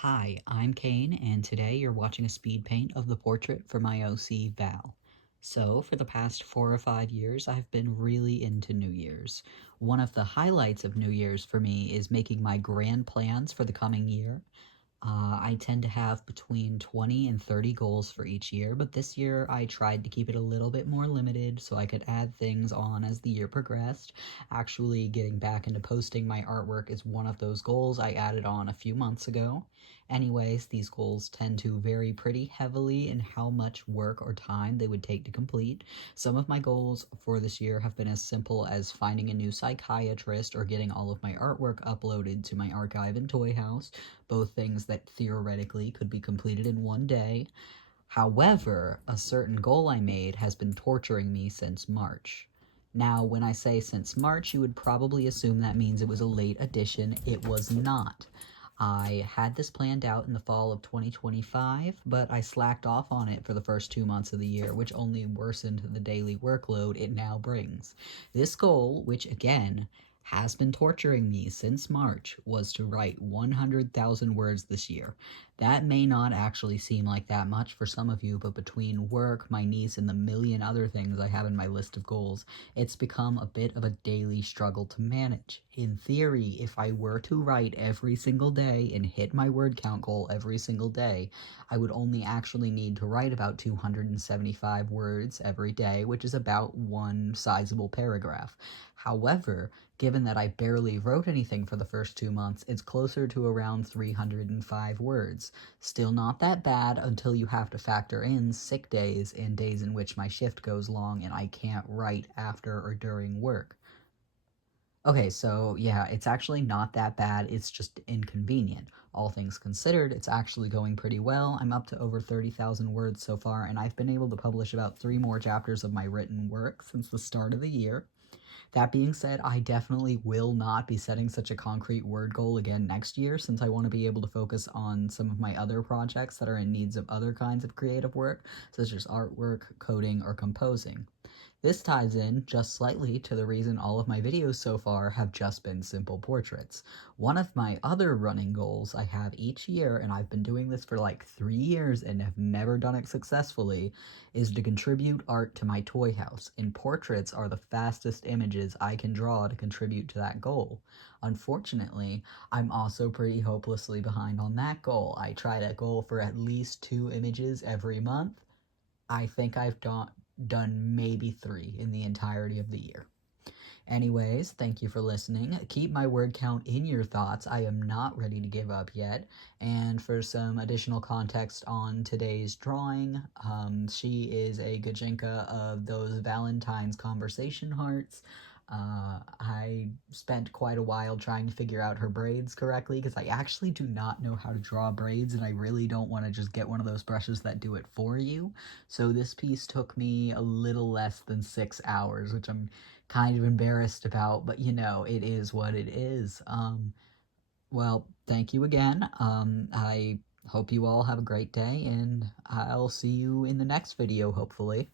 Hi, I'm Kane, and today you're watching a speed paint of the portrait for my OC, Val. So, for the past 4 or 5 years, I've been really into New Year's. One of the highlights of New Year's for me is making my grand plans for the coming year. I tend to have between 20 and 30 goals for each year, but this year I tried to keep it a little bit more limited so I could add things on as the year progressed. Actually, getting back into posting my artwork is one of those goals I added on a few months ago. Anyways, these goals tend to vary pretty heavily in how much work or time they would take to complete. Some of my goals for this year have been as simple as finding a new psychiatrist or getting all of my artwork uploaded to my archive and toy house, both things that theoretically could be completed in one day. However, a certain goal I made has been torturing me since March. Now, when I say since March, you would probably assume that means it was a late addition. It was not. I had this planned out in the fall of 2025, but I slacked off on it for the first 2 months of the year, which only worsened the daily workload it now brings. This goal, which again has been torturing me since March, was to write 100,000 words this year. That may not actually seem like that much for some of you, but between work, my niece, and the million other things I have in my list of goals, it's become a bit of a daily struggle to manage. In theory, if I were to write every single day and hit my word count goal every single day, I would only actually need to write about 275 words every day, which is about one sizable paragraph. However, given that I barely wrote anything for the first 2 months, it's closer to around 305 words. Still not that bad until you have to factor in sick days and days in which my shift goes long and I can't write after or during work. Okay, so yeah, it's actually not that bad, it's just inconvenient. All things considered, it's actually going pretty well. I'm up to over 30,000 words so far, and I've been able to publish about 3 more chapters of my written work since the start of the year. That being said, I definitely will not be setting such a concrete word goal again next year, since I want to be able to focus on some of my other projects that are in needs of other kinds of creative work, such as artwork, coding, or composing. This ties in just slightly to the reason all of my videos so far have just been simple portraits. One of my other running goals I have each year, and I've been doing this for like 3 years and have never done it successfully, is to contribute art to my toy house, and portraits are the fastest images I can draw to contribute to that goal. Unfortunately, I'm also pretty hopelessly behind on that goal. I try to goal for at least 2 images every month. I think I've done maybe 3 in the entirety of the year. Anyways, thank you for listening. Keep my word count in your thoughts. I am not ready to give up yet. And for some additional context on today's drawing, she is a Gajinka of those Valentine's conversation hearts. I spent quite a while trying to figure out her braids correctly because I actually do not know how to draw braids, and I really don't want to just get one of those brushes that do it for you. So this piece took me a little less than 6 hours, which I'm kind of embarrassed about, but you know, it is what it is. Well, thank you again. I hope you all have a great day, and I'll see you in the next video, hopefully.